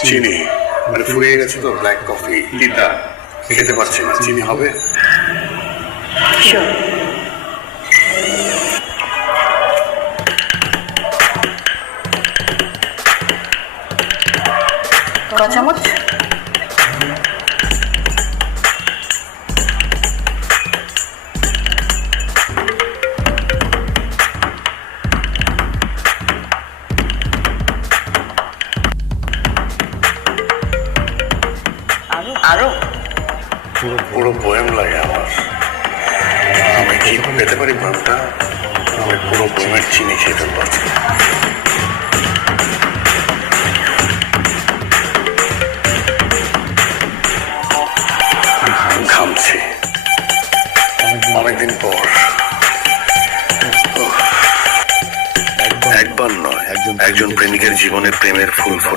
চিনি মানে ফুরিয়ে গেছে তো, ব্ল্যাক কফি তিতা, খেতে পারছি না। চিনি হবে? Sure. কড়া চামচ। আরো পুরো বয়াম লাগে আমার। আমি কি পেতে পারি বয়ামটা? আমি পুরো বয়ামের চিনি খেতে পারছি। ঘামছি অনেকদিন পর। একবার নয়, একজন প্রেমিকের জীবনে প্রেমের ফুল ফোটে।